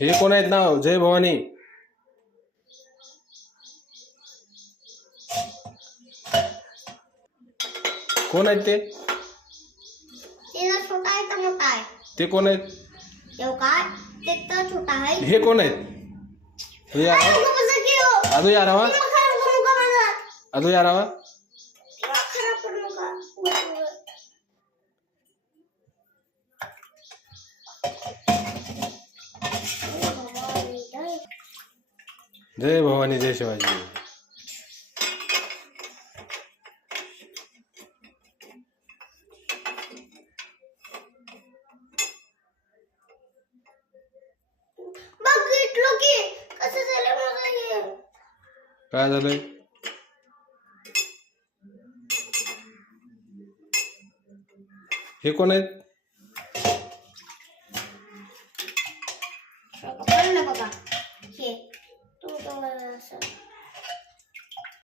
हे कोण आहेत नाव? जय भवानी. कोण आहेत ते? छोटा आहे का मोठा आहे? ते कोण आहेत? ते तर छोटा आहे. हे कोण आहेत? अजू यार हवा अजू यार हवा. जय भवानी जय शिवाजी. बघितलो की कसं झालं माझं हे. काय झालंय? हे कोण आहेत? कळलं बघा हे तू असं